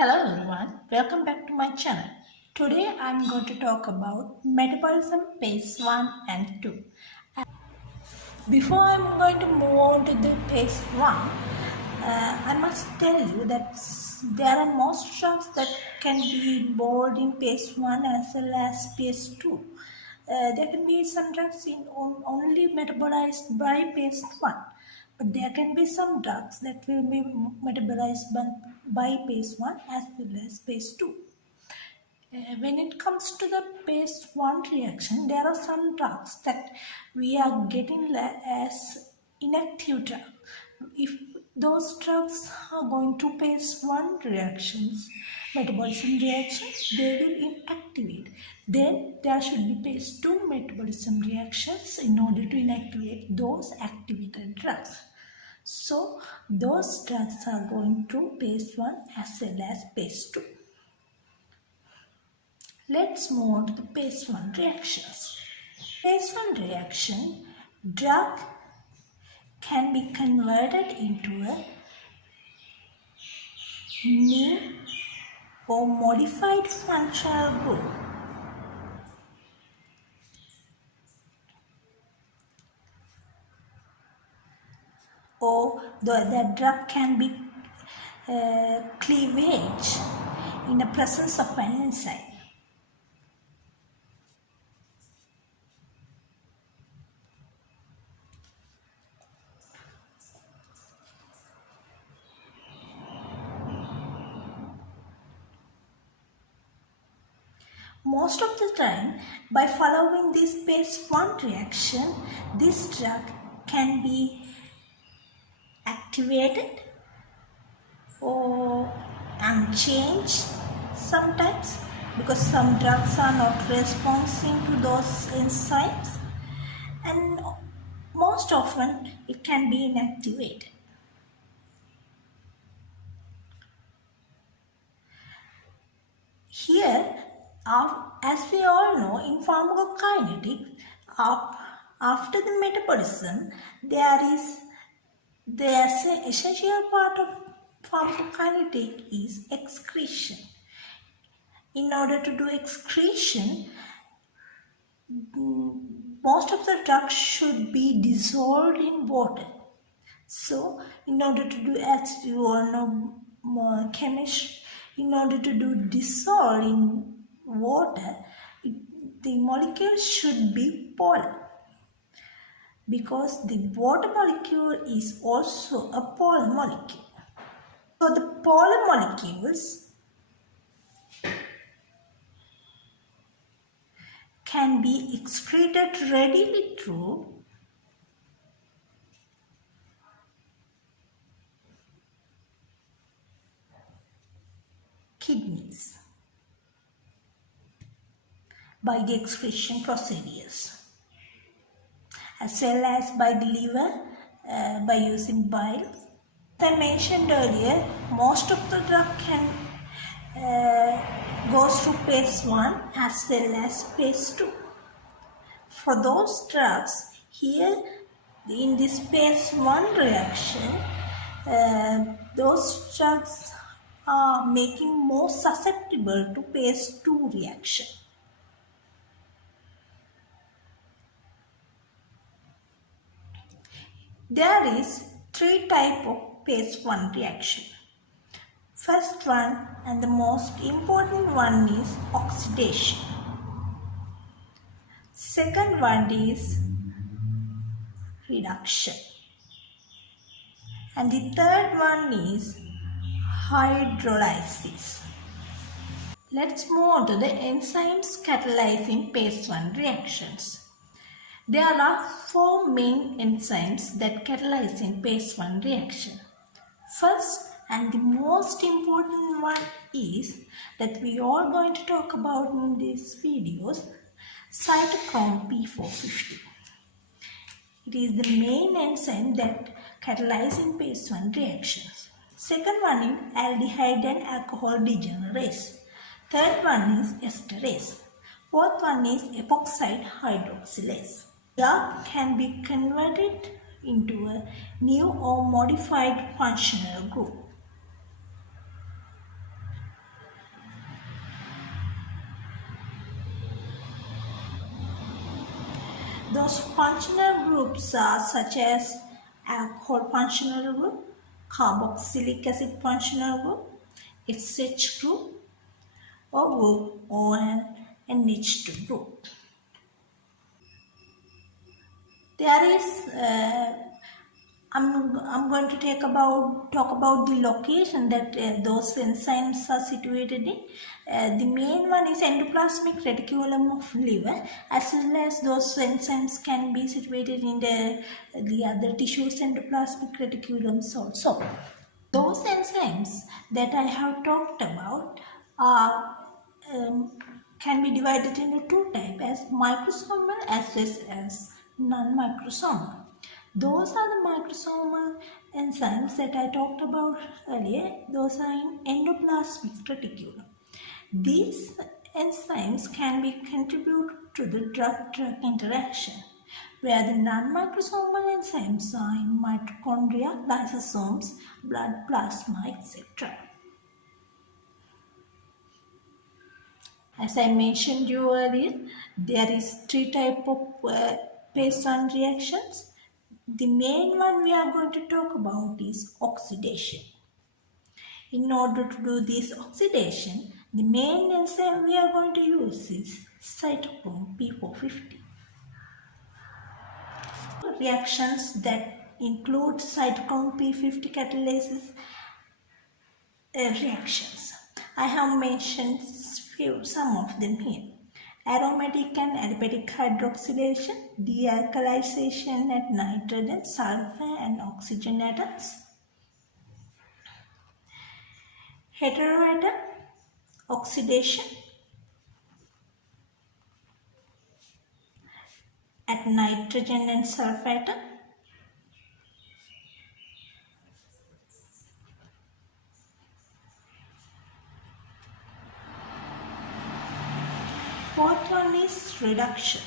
Hello everyone, welcome back to my channel. Today I am going to talk about metabolism phase 1 and 2. Before I am going to move on to the phase 1, I must tell you that there are most drugs that can be involved in phase 1 as well as phase 2. There can be some drugs only metabolized by phase 1, but there can be some drugs that will be metabolized by phase 1 as well as phase 2. When it comes to the phase 1 reaction, there are some drugs that we are getting as inactive drugs. If those drugs are going to phase 1 reactions, metabolism reactions, they will inactivate. Then there should be phase 2 metabolism reactions in order to inactivate those activated drugs. So those drugs are going to phase 1 as well as phase 2. Let's move on to the phase 1 reactions. Phase 1 reaction, drug can be converted into a new or modified functional group. Or the drug can be cleavage in the presence of an enzyme. Most of the time, by following this phase 1 reaction, this drug can be activated or unchanged sometimes, because some drugs are not responding to those enzymes, and most often it can be inactivated. Here, as we all know, in pharmacokinetics, after the metabolism, there's an essential part of pharmacokinetics is excretion. In order to do excretion, most of the drugs should be dissolved in water. So, in order to do, as you all know, chemistry, in order to do dissolve in water, the molecules should be polar, because the water molecule is also a polar molecule. So the polar molecules can be excreted readily through kidneys by the excretion procedures, as well as by the liver by using bile. As I mentioned earlier, most of the drug can goes through phase 1 as well as phase 2. For those drugs, here in this phase 1 reaction, those drugs are making more susceptible to phase 2 reaction. There is 3 types of phase 1 reaction. First one and the most important one is oxidation. Second one is reduction. And the third one is hydrolysis. Let's move on to the enzymes catalyzing phase 1 reactions. There are 4 main enzymes that catalyze in phase 1 reaction. First and the most important one is that we are going to talk about in these videos, cytochrome P450. It is the main enzyme that catalyzes in phase 1 reactions. Second one is aldehyde and alcohol degenerase. Third one is esterase. Fourth one is epoxide hydroxylase. Drug can be converted into a new or modified functional group. Those functional groups are such as alcohol functional group, carboxylic acid functional group, its H group, or group, or an NH2 group. There is I'm going to talk about the location that those enzymes are situated in. The main one is endoplasmic reticulum of liver, as well as those enzymes can be situated in the other tissues endoplasmic reticulums also. Those enzymes that I have talked about are um, can be divided into two types, as microsomal as well as non-microsomal. Those are the microsomal enzymes that I talked about earlier. Those are in endoplasmic reticulum. These enzymes can be contribute to the drug-drug interaction, where the non-microsomal enzymes are in mitochondria, lysosomes, blood plasma, etc. As I mentioned you earlier, there is three types of phase 1 reactions. The main one we are going to talk about is oxidation. In order to do this oxidation, the main enzyme we are going to use is cytochrome P450. Reactions that include cytochrome P50 catalysis reactions. I have mentioned some of them here. Aromatic and adiabatic hydroxylation, dealkalization at nitrogen, sulfur and oxygen atoms. Heteroatom oxidation at nitrogen and sulfur atom. Fourth one is reduction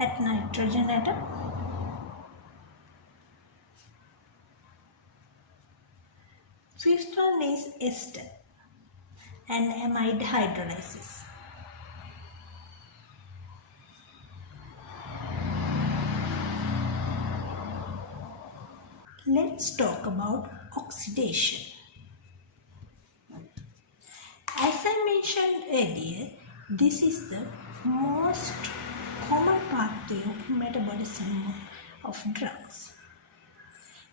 at nitrogen atom. Fifth one is ester and amide hydrolysis. Let's talk about oxidation. As I mentioned earlier, this is the most common pathway of metabolism of drugs.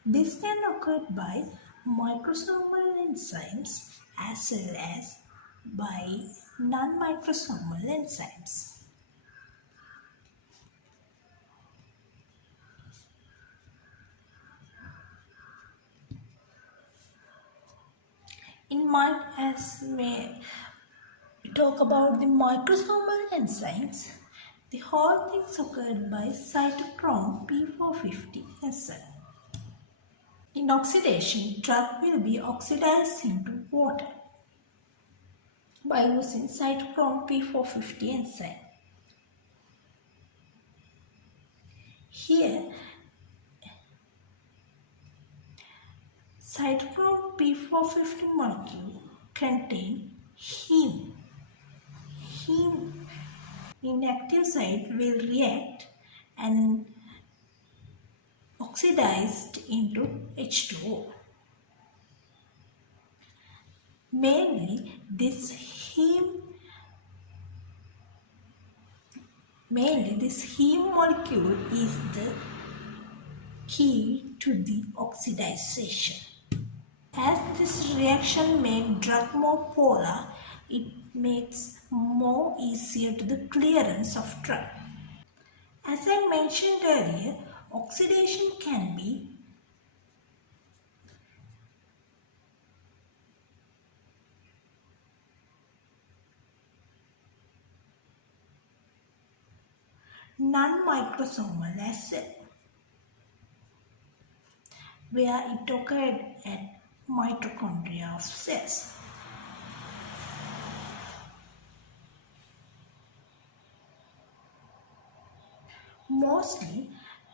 This can occur by microsomal enzymes as well as by non-microsomal enzymes. As we talk about the microsomal enzymes, the whole thing is occurred by cytochrome P450 enzyme. In oxidation, drug will be oxidized into water by using cytochrome P450 enzyme. Here, cytochrome P450 molecule contain heme. Heme inactive site will react and oxidized into H2O. Mainly this heme molecule is the key to the oxidization. As this reaction makes drug more polar, it makes more easier to the clearance of drug. As I mentioned earlier, oxidation can be non-microsomal as well, where it occurred at mitochondria of cells. Mostly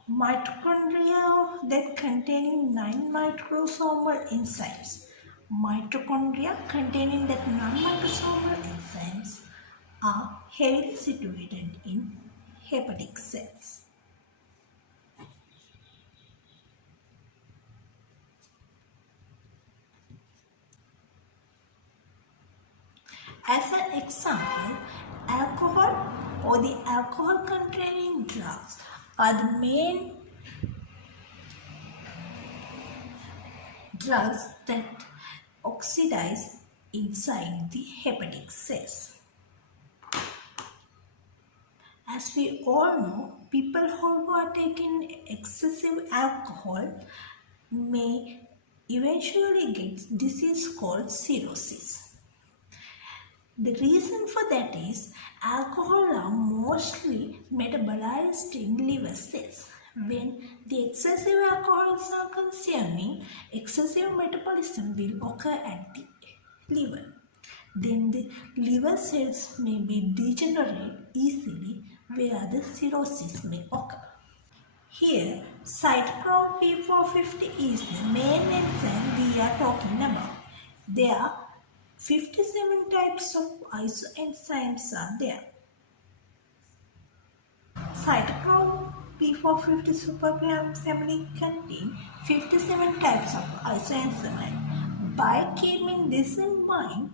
mitochondria that containing non-microsomal enzymes. Mitochondria containing non-microsomal enzymes are heavily situated in hepatic cells. As an example, alcohol or the alcohol-containing drugs are the main drugs that oxidize inside the hepatic cells. As we all know, people who are taking excessive alcohol may eventually get disease called cirrhosis. The reason for that is alcohol are mostly metabolized in liver cells. When the excessive alcohols are consuming, excessive metabolism will occur at the liver. Then the liver cells may be degenerate easily where the cirrhosis may occur. Here, cytochrome P450 is the main enzyme we are talking about. There are 57 types of isoenzymes are there. Cytochrome P450 superfamily contain 57 types of isoenzymes. By keeping this in mind,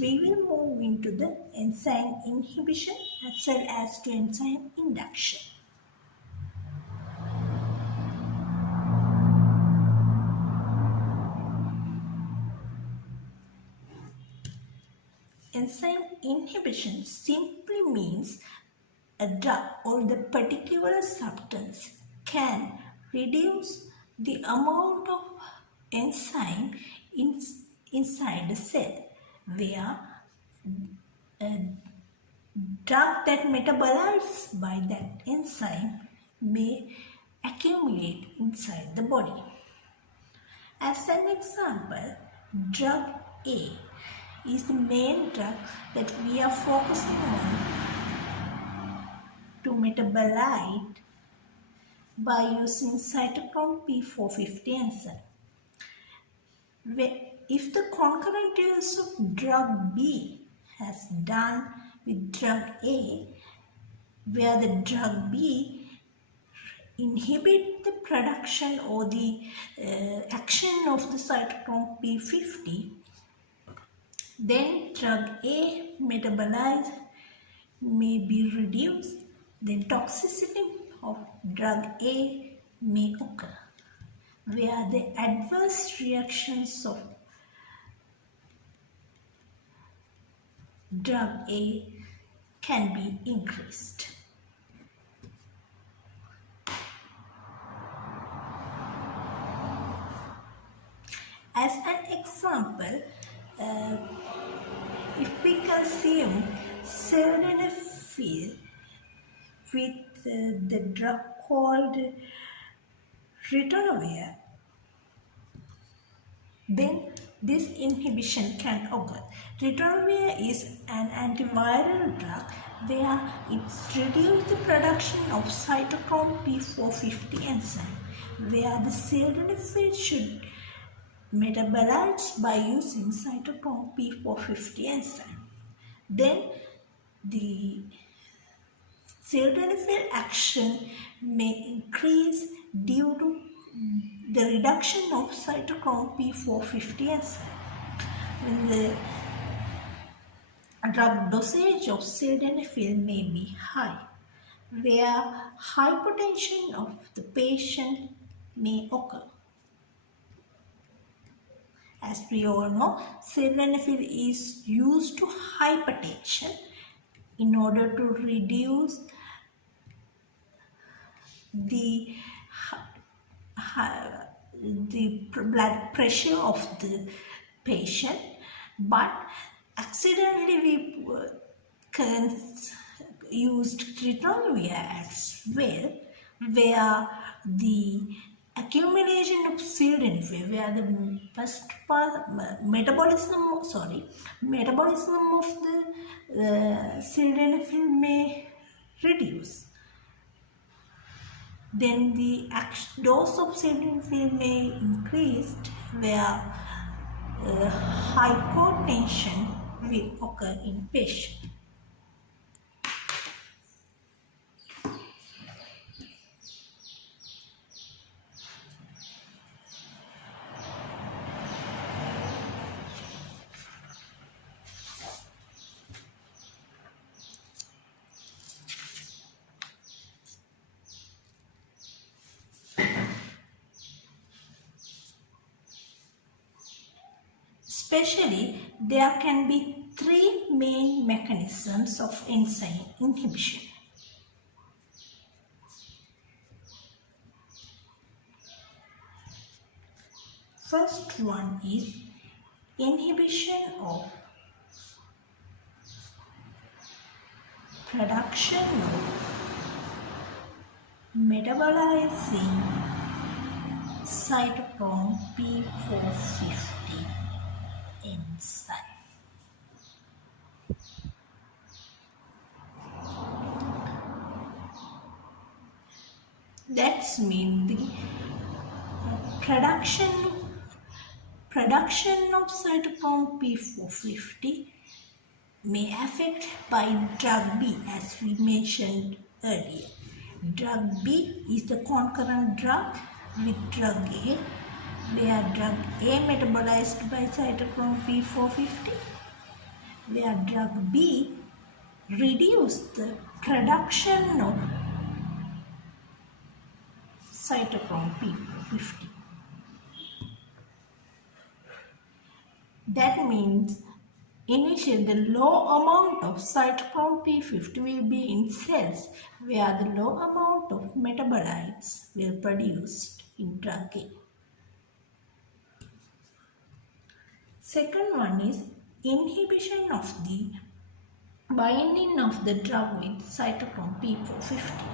we will move into the enzyme inhibition as well as to enzyme induction. Enzyme inhibition simply means a drug or the particular substance can reduce the amount of enzyme inside the cell, where a drug that metabolizes by that enzyme may accumulate inside the body. As an example, drug A is the main drug that we are focusing on to metabolize by using cytochrome P450 enzyme. If the concurrent use of drug B has done with drug A, where the drug B inhibit the production or the action of the cytochrome P50, then drug A metabolized may be reduced, then toxicity of drug A may occur, where the adverse reactions of drug A can be increased. As an example, if we consume sildenafil with the drug called ritonavir, then this inhibition can occur. Ritonavir is an antiviral drug where it reduces the production of cytochrome P450 enzyme, where the sildenafil should metabolize by using cytochrome P450 enzyme. Then the sildenafil action may increase due to the reduction of cytochrome P450 enzyme. When the drug dosage of sildenafil may be high, where hypotension of the patient may occur. As we all know, sildenafil is used to hypertension in order to reduce the blood pressure of the patient, but accidentally we used ritonavir as well, where the accumulation of sildenafil, where the first part metabolism of the sildenafil may reduce. Then the dose of sildenafil may increase, where hypotension will occur in patient. Especially, there can be three main mechanisms of enzyme inhibition. First one is inhibition of production of metabolizing cytochrome P450 enzyme. That means the production of cytochrome P450 may affect by drug B, as we mentioned earlier. Drug B is the concurrent drug with drug A, where drug A metabolized by cytochrome P450, where drug B reduced the production of cytochrome P450. That means initially the low amount of cytochrome P50 will be in cells where the low amount of metabolites will produced in drug A. Second one is inhibition of the binding of the drug with cytochrome P450.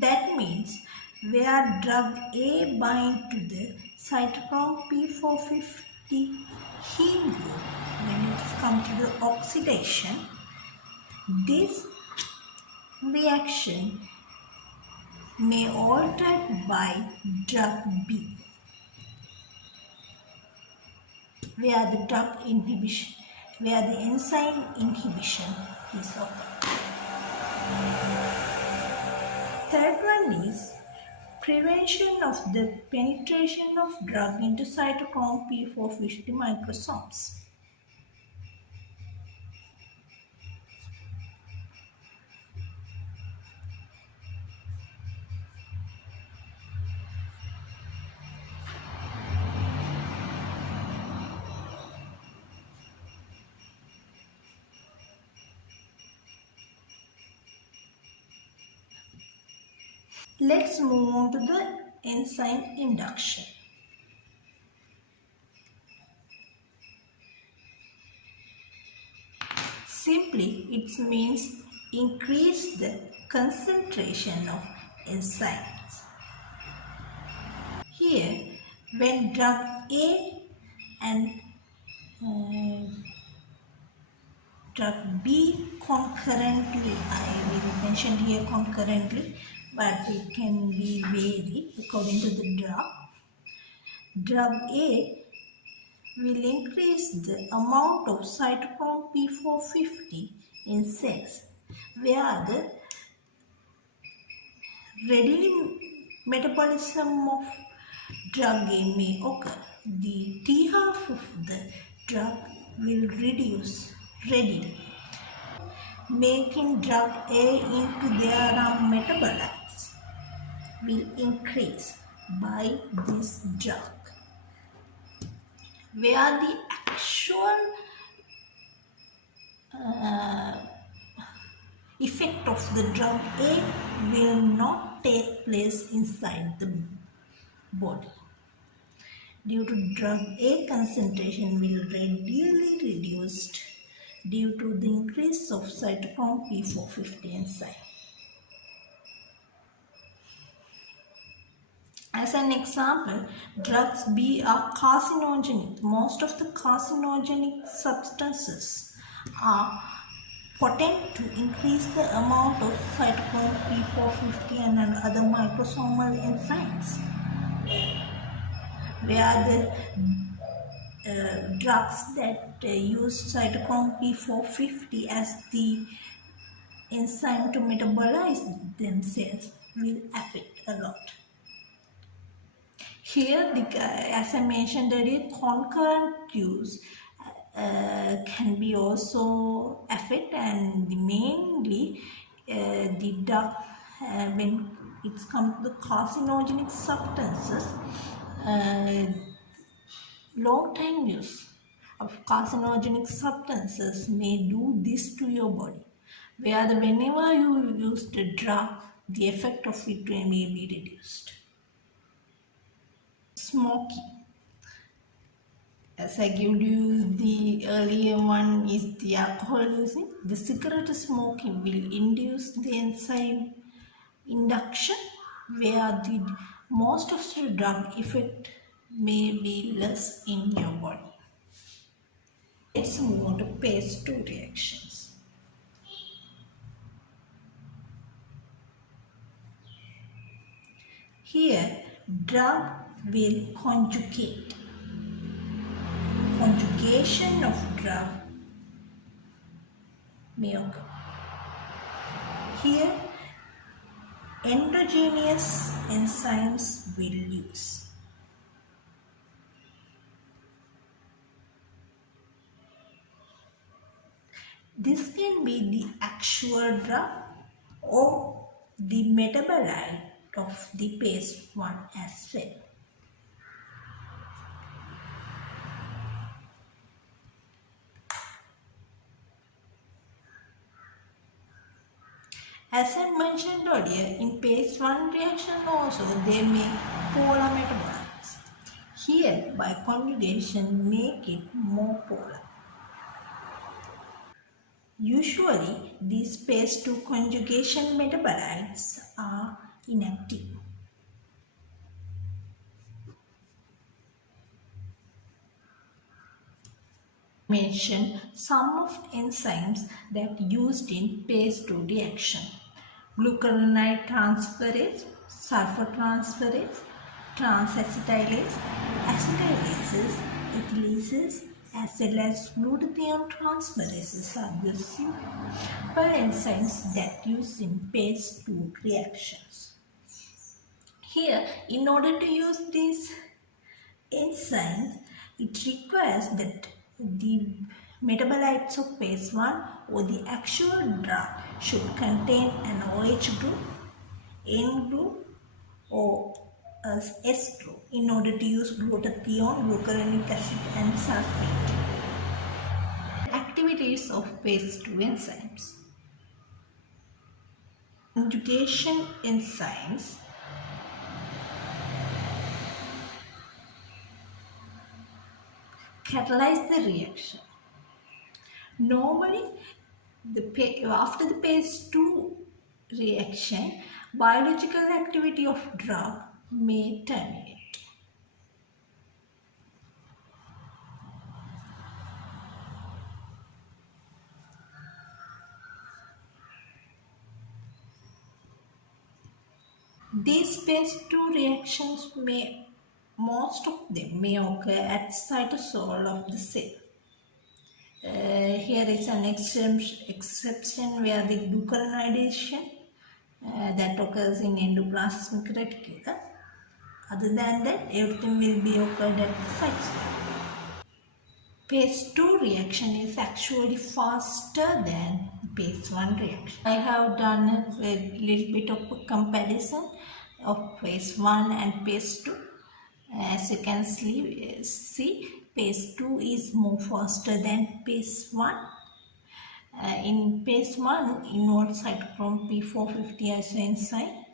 That means where drug A binds to the cytochrome P450 heme group, when it comes to the oxidation, this reaction may altered by drug B, where the enzyme inhibition is occurred. Third one is prevention of the penetration of drug into cytochrome P450 microsomes. Let's move on to the enzyme induction. Simply, it means increase the concentration of enzymes. Here, when drug A and drug B concurrently, I will mention here concurrently, but it can be varied according to the drug. Drug A will increase the amount of cytochrome P450 in cells, where the readily metabolism of drug A may occur. The T half of the drug will reduce readily, making drug A into their own metabolites will increase by this drug, where the actual effect of the drug A will not take place inside the body. Due to drug A concentration will readily reduced due to the increase of cytochrome P450 enzyme. As an example, drugs B are carcinogenic. Most of the carcinogenic substances are potent to increase the amount of cytochrome P450 and other microsomal enzymes, where the drugs that use cytochrome P450 as the enzyme to metabolize themselves will affect a lot. Here, as I mentioned earlier, concurrent use can be also affect, and mainly the drug when it's come to the carcinogenic substances, uh, long time use of carcinogenic substances may do this to your body, where whenever you use the drug, the effect of it may be reduced. Smoking. As I gave you the earlier one is the alcohol using. The cigarette smoking will induce the enzyme induction, where the most of the drug effect may be less in your body. Let's move on to phase 2 reactions. Here, drug will conjugate. Conjugation of drug may occur. Here, endogenous enzymes will use. This can be the actual drug or the metabolite of the phase 1 as well. As I mentioned earlier, in phase 1 reaction also they make polar metabolites. Here, by conjugation, make it more polar. Usually, these phase 2 conjugation metabolites are inactive. Mention some of enzymes that used in phase 2 reaction. Glucuronide transferase, sulfur transferase, transacetylase, acetylases, ethylases, as well as glutathione transferases are the simple enzymes that use in phase 2 reactions. Here, in order to use these enzymes, it requires that the metabolites of phase 1 or the actual drug should contain an OH group, N group or S group in order to use glutathione, glucuronic acid and sulfate. Activities of phase 2 enzymes. Conjugation enzymes catalyze the reaction. Normally, after the phase 2 reaction, biological activity of drug may terminate. These phase 2 reactions most of them may occur at cytosol of the cell. Here is an exception where the glucuronidation that occurs in endoplasmic reticulum. Other than that, everything will be occurred at the cytosol. Phase 2 reaction is actually faster than phase 1 reaction. I have done a little bit of a comparison of phase 1 and phase 2. As you can see, phase 2 is more faster than phase 1. In phase 1, involves cytochrome P450 isoenzyme,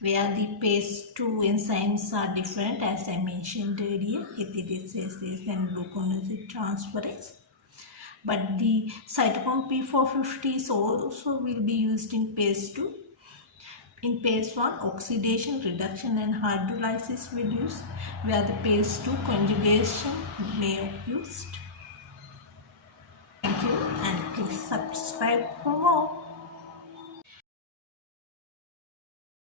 where the phase 2 enzymes are different, as I mentioned earlier, ethylases and glucuronide transferase. But the cytochrome P450 is also will be used in phase 2. In phase 1, oxidation, reduction and hydrolysis will use, where the phase 2 conjugation may be used. Thank you, and please subscribe for more.